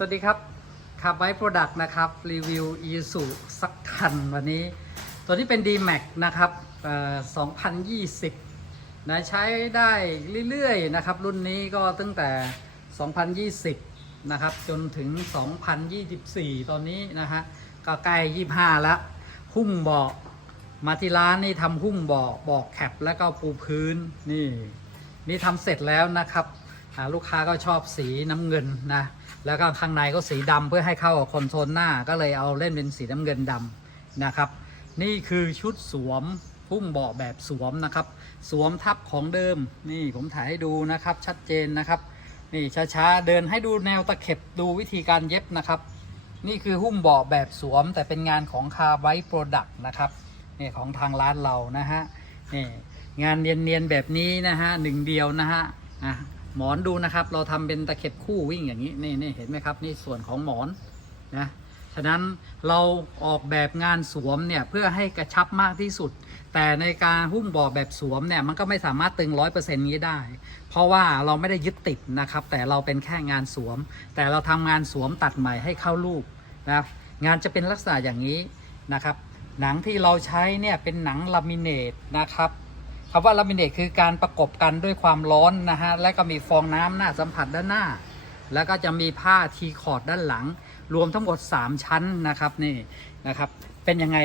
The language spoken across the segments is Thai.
สวัสดีครับขับไว้โปรดักต์นะครับ รีวิว e s u สักคันวันนี้ ตัวนี้เป็น D-Max นะครับเอ่อ2020 นะใช้ได้เรื่อยๆนะครับ รุ่นนี้ก็ตั้งแต่ 2020 นะครับ จนถึง 2024 ตอนนี้นะฮะก็ใกล้ 25 แล้ว หุ้มเบาะมาที่ร้านนี่ทำหุ้มเบาะเบอกแคปแล้วก็ปูพื้นนี่ นี่ทำเสร็จแล้วนะครับลูกค้าก็ชอบสีน้ำเงินนะ แล้วก็ข้างในก็สีดำเพื่อให้เข้ากับคอนโซลหน้าก็เลยเอาเล่นเป็นสีน้ำเงินดำนะครับ นี่คือชุดสวมหุ้มเบาะแบบสวมนะครับ สวมทับของเดิมนี่ผมถ่ายให้ดูนะครับชัดเจนนะครับนี่ช้าๆเดินให้ดูแนวตะเข็บดูวิธีการเย็บนะครับ นี่คือหุ้มเบาะแบบสวม แต่เป็นงานของคาไวโปรดักต์นะครับนี่ของทางร้านเรานะฮะนี่งานเนียนๆแบบนี้นะฮะหนึ่งเดียวนะฮะอะ หมอนดูนะครับ เราทำเป็นตะเข็บคู่วิ่งอย่างนี้นี่นี่เห็นไหมครับนี่ส่วนของหมอนนะฉะนั้นเราออกแบบงานสวมเนี่ยเพื่อให้กระชับมากที่สุด แต่ในการหุ้มบาะแบบสวมเนี่ยมันก็ไม่สามารถตึงร้อยเปอร์เซ็นต์นี้ได้ เพราะว่าเราไม่ได้ยึดติดนะครับ แต่เราเป็นแค่งานสวม แต่เราทำงานสวมตัดใหม่ให้เข้ารูปนะครับงานจะเป็นลักษณะอย่างนี้นะครับ หนังที่เราใช้เนี่ยเป็นหนังลามิเนตนะครับ คำว่าลามิเนตคือการประกบกันด้วยความร้อนนะฮะ และก็มีฟองน้ำหน้าสัมผัสด้านหน้า แล้วก็จะมีผ้าทีคอร์ดด้านหลัง รวมทั้งหมด 3 ชั้นนะครับนี่นะครับ เป็นยังไง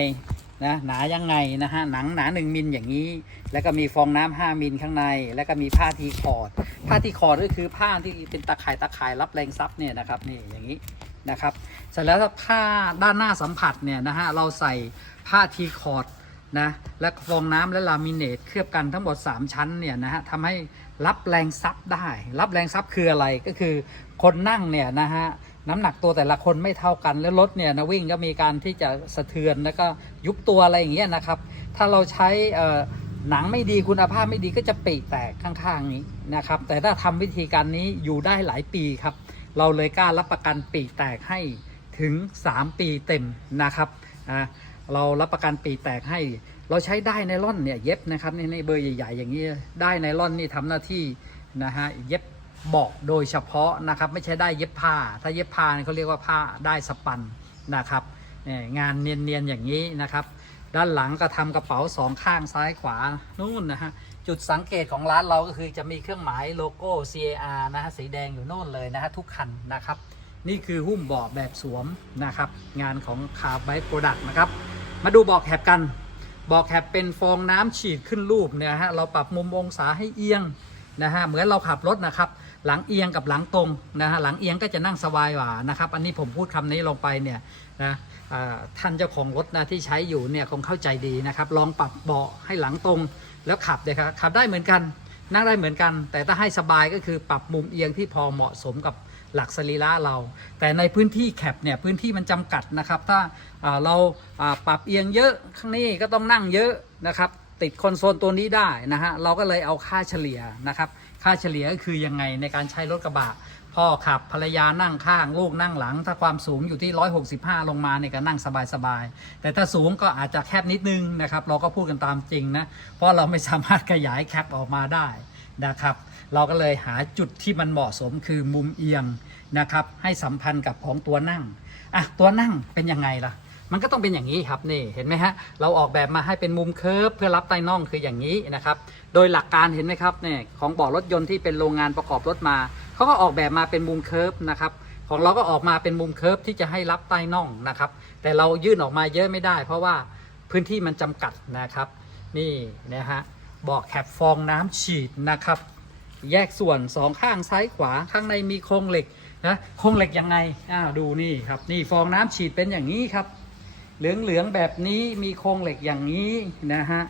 นะหนายังไงนะฮะหนังหนา 1มิลอย่างนี้ แล้วก็มีฟองน้ำ5มิลข้างใน แล้วก็มีผ้าทีคอร์ดผ้าทีคอร์ดก็คือผ้าที่เป็นตะข่ายตะข่ายรับแรงซับเนี่ยนะครับนี่อย่างนี้นะครับเสร็จแล้วถ้าผ้าด้านหน้าสัมผัสเนี่ยนะฮะเราใส่ผ้าทีคอร์ด นะและฟองน้ำและลามิเนตเคลือบกันทั้งหมด 3 ชั้นเนี่ยนะฮะทำให้รับแรงซับได้ รับแรงซับคืออะไรก็คือคนนั่งเนี่ยนะฮะน้ำหนักตัวแต่ละคนไม่เท่ากันแล้วรถเนี่ยนะวิ่งก็มีการที่จะสะเทือนแล้วก็ยุบตัวอะไรอย่างเงี้ยนะครับ ถ้าเราใช้หนังไม่ดีคุณภาพไม่ดีก็จะปีกแตกข้างๆนี้นะครับ แต่ถ้าทำวิธีการนี้อยู่ได้หลายปีครับ เราเลยกล้ารับประกันปีกแตกให้ถึง 3 ปีเต็มนะครับอ่า เรารับประกันปีแตกให้ เราใช้ได้ไนล่อนเนี่ยเย็บนะครับในในเบอร์ใหญ่ ๆ อย่างนี้ได้ไนล่อนนี่ทำหน้าที่นะฮะเย็บเบาะโดยเฉพาะนะครับไม่ใช่ได้เย็บผ้า ถ้าเย็บผ้าเนี่เขาเรียกว่าผ้าได้สปันนะครับงานเนียนๆอย่างนี้นะครับด้านหลังก็ทำกระเป๋าสองข้างซ้ายขวานู่นนะฮะจุดสังเกตของร้านเราก็คือจะมีเครื่องหมายโลโก้ CAR นะฮะสีแดงอยู่โน่นเลยนะฮะทุกคันนะครับ นี่คือหุ้มเบาะแบบสวมนะครับ งานของคาร์ไบโปรดักต์นะครับ มาดูเบอกแคบกัน บอกแคปเป็นฟองน้ำฉีดขึ้นรูปเนี่ยฮะ เราปรับมุมองศาให้เอียงนะฮะ เหมือนเราขับรถนะครับ หลังเอียงกับหลังตรงนะฮะ หลังเอียงก็จะนั่งสบายกว่านะครับ อันนี้ผมพูดคำนี้ลงไปเนี่ยนะท่านเจ้าของรถนะที่ใช้อยู่เนี่ยคงเข้าใจดีนะครับ ลองปรับเบาะให้หลังตรง แล้วขับเลยครับ ขับได้เหมือนกัน นั่งได้เหมือนกัน แต่ถ้าให้สบายก็คือปรับมุมเอียงที่พอเหมาะสมกับ หลักสรีระเรา แต่ในพื้นที่แคบเนี่ยพื้นที่มันจำกัดนะครับ ถ้าเราอ่าปรับเอียงเยอะข้างนี้ก็ต้องนั่งเยอะนะครับ ติดคอนโซลตัวนี้ได้นะฮะเราก็เลยเอาค่าเฉลี่ยนะครับ ค่าเฉลี่ยก็คือยังไงในการใช้รถกระบะพ่อขับภรรยานั่งข้างลูกนั่งหลัง ถ้าความสูงอยู่ที่ 165 ลงมาเนี่ยก็นั่งสบายๆ แต่ถ้าสูงก็อาจจะแคบนิดนึงนะครับ เราก็พูดกันตามจริงนะ เพราะเราไม่สามารถขยายแคปออกมาได้นะครับ เราก็เลยหาจุดที่มันเหมาะสมคือมุมเอียงนะครับให้สัมพันธ์กับของตัวนั่งอะตัวนั่งเป็นยังไงล่ะ มันก็ต้องเป็นอย่างนี้ครับนี่เห็นไหมฮะเราออกแบบมาให้เป็นมุมเคิร์ฟเพื่อรับใต้น่องคืออย่างนี้นะครับโดยหลักการเห็นไหมครับเนี่ยของเบาะรถยนต์ที่เป็นโรงงานประกอบรถมาเขาก็ออกแบบมาเป็นมุมเคิร์ฟนะครับของเราก็ออกมาเป็นมุมเคิร์ฟที่จะให้รับใต้น่องนะครับ แต่เรายื่นออกมาเยอะไม่ได้ เพราะว่าพื้นที่มันจำกัดนะครับ นี่นะฮะเบาะแคปฟองน้ำฉีดนะครับ แยกส่วนสองข้างซ้ายขวาข้างในมีโครงเหล็กนะโครงเหล็กยังไงอ้าวดูนี่ครับนี่ฟองน้ำฉีดเป็นอย่างนี้ครับ เหลืองๆแบบนี้มีโครงเหล็กอย่างนี้นะฮะ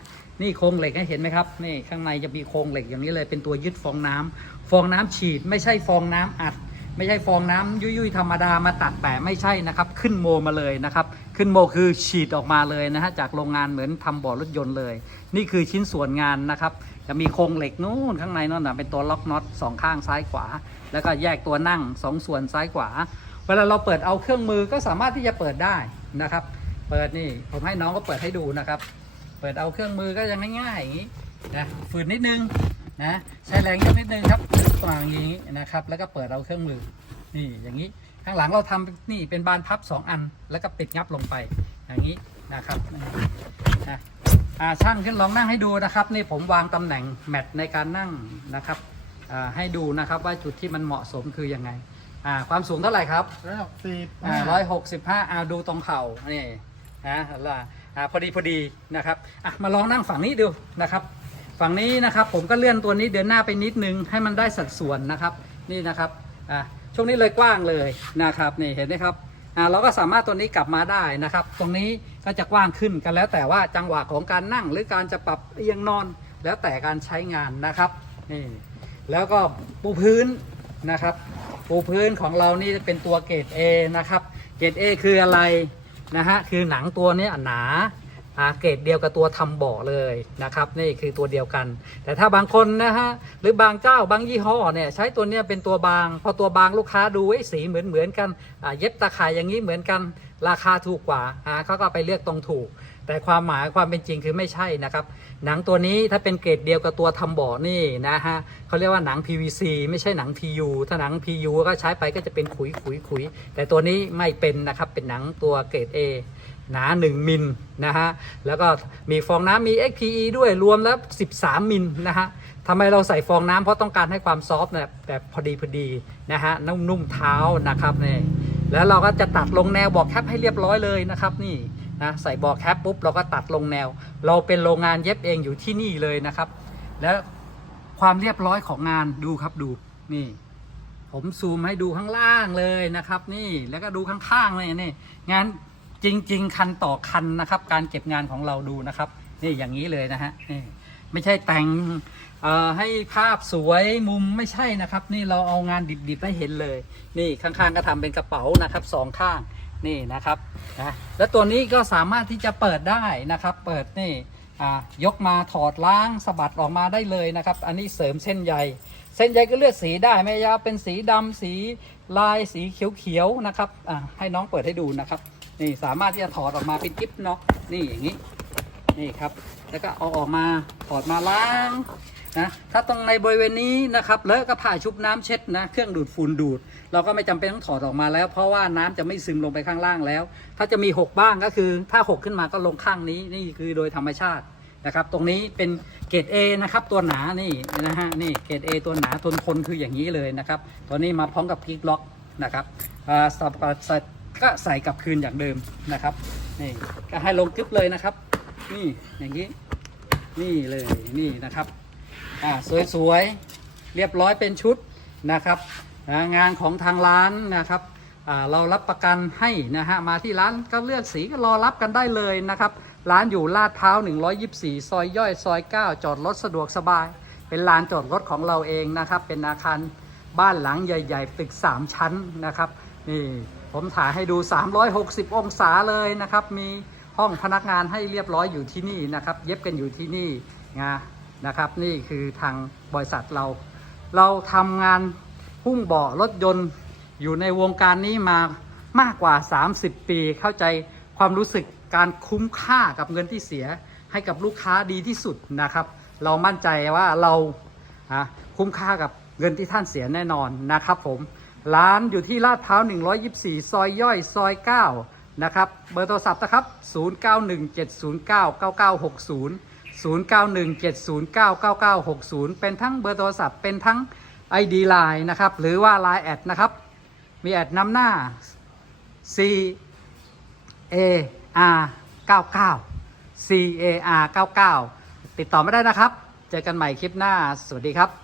นี่โครงเหล็กให้เห็นไหมครับนี่ข้างในจะมีโครงเหล็กอย่างนี้เลยเป็นตัวยึดฟองน้ำฟองน้ำฉีดไม่ใช่ฟองน้ำอัด ไม่ใช่ฟองน้ำยุยๆธรรมดามาตัดแต่ไม่ใช่นะครับ ขึ้นโมมาเลยนะครับ ขึ้นโมคือฉีดออกมาเลยนะฮะจากโรงงานเหมือนทำบ่อรถยนต์เลย นี่คือชิ้นส่วนงานนะครับ จะมีโครงเหล็กนู่นข้างในนั่นนะเป็นตัวล็อกน็อตสองข้างซ้ายขวา แล้วก็แยกตัวนั่งสองส่วนซ้ายขวา เวลาเราเปิดเอาเครื่องมือก็สามารถที่จะเปิดได้นะครับ เปิดนี่ผมให้น้องก็เปิดให้ดูนะครับ เปิดเอาเครื่องมือก็ยังง่ายๆอย่างนี้นะฝืนนิดนึงนะใช้แรงนิดนึงครับวางอย่างนี้นะครับ แล้วก็เปิดเอาเครื่องมือนี่อย่างนี้ ข้างหลังเราทำนี่เป็นบานพับ 2 อัน แล้วก็ปิดงับลงไปอย่างนี้นะครับนะอ่าช่างขึ้นลองนั่งให้ดูนะครับ นี่ผมวางตำแหน่งแมทในการนั่งนะครับอ่าให้ดูนะครับว่าจุดที่มันเหมาะสมคือยังไงอ่าความสูงเท่าไหร่ครับร้อยหกสิบร้อยหกสิบห้าอ่าดูตรงเข่านี่นะล่ะอ่าพอดีพอดีนะครับอะมาลองนั่งฝั่งนี้ดูนะครับ ฝั่งนี้นะครับผมก็เลื่อนตัวนี้เดินหน้าไปนิดนึงให้มันได้สัดส่วนนะครับ นี่นะครับอะ ช่วงนี้เลยกว้างเลยนะครับนี่เห็นไหมครับอ่าเราก็สามารถตัวนี้กลับมาได้นะครับ ตรงนี้ก็จะกว้างขึ้นกันแล้วแต่ว่าจังหวะของการนั่งหรือการจะปรับเอียงนอน แล้วแต่การใช้งานนะครับนี่แล้วก็ปูพื้นนะครับปูพื้นของเรานี่เป็นตัวเกรด A นะครับ เกรด A คืออะไรนะฮะคือหนังตัวนี้หนา อ่าเกรดเดียวกับตัวทำเบาะเลยนะครับนี่คือตัวเดียวกัน แต่ถ้าบางคนนะฮะหรือบางเจ้าบางยี่ห้อเนี่ยใช้ตัวเนี้ยเป็นตัวบาง พอตัวบางลูกค้าดูไอ้สีเหมือนเหมือนกันอ่าเย็บตาข่ายอย่างนี้เหมือนกันราคาถูกกว่าอ่าเขาก็ไปเลือกตรงถูก แต่ความหมายความเป็นจริงคือไม่ใช่นะครับหนังตัวนี้ถ้าเป็นเกรดเดียวกับตัวทำเบาะนี่นะฮะเขาเรียกว่าหนัง PVC ไม่ใช่หนัง PU ถ้าหนัง PU ก็ใช้ไปก็จะเป็นขุยขุยขุยแต่ตัวนี้ไม่เป็นนะครับเป็นหนังตัวเกรด A หนา 1 มิลนะฮะ แล้วก็มีฟองน้ำมี XPE ด้วยรวมแล้ว 13 มิลนะฮะทำไมเราใส่ฟองน้ำเพราะต้องการให้ความซอฟต์เนี่ยแบบพอดีพอดีนะฮะนุ่มๆเท้านะครับนี่แล้วเราก็จะตัดลงแนวบอกแคปให้เรียบร้อยเลยนะครับนี่นะใส่บอแคปปุ๊บเราก็ตัดลงแนว เราเป็นโรงงานเย็บเองอยู่ที่นี่เลยนะครับ แล้วความเรียบร้อยของงานดูครับดูนี่ ผมซูมให้ดูข้างล่างเลยนะครับ นี่แล้วก็ดูข้างๆเลยนี่งาน จริง ๆ คันต่อคันนะครับ การเก็บงานของเราดูนะครับ นี่อย่างนี้เลยนะฮะนี่ไม่ใช่แต่งให้ภาพสวยมุมไม่ใช่นะครับ นี่เราเอางานดิบๆให้เห็นเลย นี่ข้างๆก็ทำเป็นกระเป๋านะครับสองข้างนี่นะครับนะแล้วตัวนี้ก็สามารถที่จะเปิดได้นะครับ เปิดนี่ยกมาถอดล้างสะบัดออกมาได้เลยนะครับ อันนี้เสริมเส้นใยเส้นใยก็เลือกสีได้ไม่ยาเป็นสีดำสีลายสีเขียวๆนะครับให้น้องเปิดให้ดูนะครับ นี่สามารถที่จะถอดออกมาเป็นกิ๊บน็อกนี่อย่างนี้นี่ครับ แล้วก็เอาออกมาถอดมาล้างนะถ้าตรงในบริเวณนี้นะครับเลอะก็ผ่าชุบน้ำเช็ดนะเครื่องดูดฝุ่นดูด เราก็ไม่จำเป็นต้องถอดออกมาแล้ว เพราะว่าน้ำจะไม่ซึมลงไปข้างล่างแล้ว ถ้าจะมีหกบ้างก็คือ ถ้าหกขึ้นมาก็ลงข้างนี้นี่คือโดยธรรมชาตินะครับ ตรงนี้เป็นเกรด A นะครับตัวหนานี่นะฮะนี่เกรด A ตัวหนาทนทนคืออย่างนี้เลยนะครับตัวนี้มาพร้อมกับพลิกล็อกนะครับอ่าสับใส่ ก็ใส่กลับคืนอย่างเดิมนะครับนี่ก็ให้ลงกึ๊บเลยนะครับ นี่อย่างนี้นี่เลยนี่นะครับอ่าสวยๆเรียบร้อยเป็นชุดนะครับงานของทางร้านนะครับเรารับประกันให้นะฮะมาที่ร้านก็เลือกสีก็รอรับกันได้เลยนะครับ ร้านอยู่ลาดพร้าว124 ซอยย่อยซอย 9 จอดรถสะดวกสบาย เป็นลานจอดรถของเราเองนะครับ เป็นอาคารบ้านหลังใหญ่ ๆ ตึก 3 ชั้นนะครับนี่ ผมถ่ายให้ดู 360 องศาเลยนะครับ มีห้องพนักงานให้เรียบร้อยอยู่ที่นี่นะครับ เย็บกันอยู่ที่นี่นะนะครับ นี่คือทางบริษัทเรา เราทำงานหุ้มเบาะรถยนต์อยู่ในวงการนี้มามากกว่า 30 ปี เข้าใจความรู้สึกการคุ้มค่ากับเงินที่เสียให้กับลูกค้าดีที่สุดนะครับ เรามั่นใจว่าเราคุ้มค่ากับเงินที่ท่านเสียแน่นอนนะครับผม ร้านอยู่ที่ลาดพร้าว 124 ซอยย่อย ซอย 9 นะครับ เบอร์โทรศัพท์นะครับ 0917099960 0917099960 เป็นทั้งเบอร์โทรศัพท์ เป็นทั้ง ID Line นะครับ หรือว่า Line แอดนะครับ มีแอดนำหน้า C A R 99 C A R 99ติดต่อไม่ได้นะครับ เจอกันใหม่คลิปหน้า สวัสดีครับ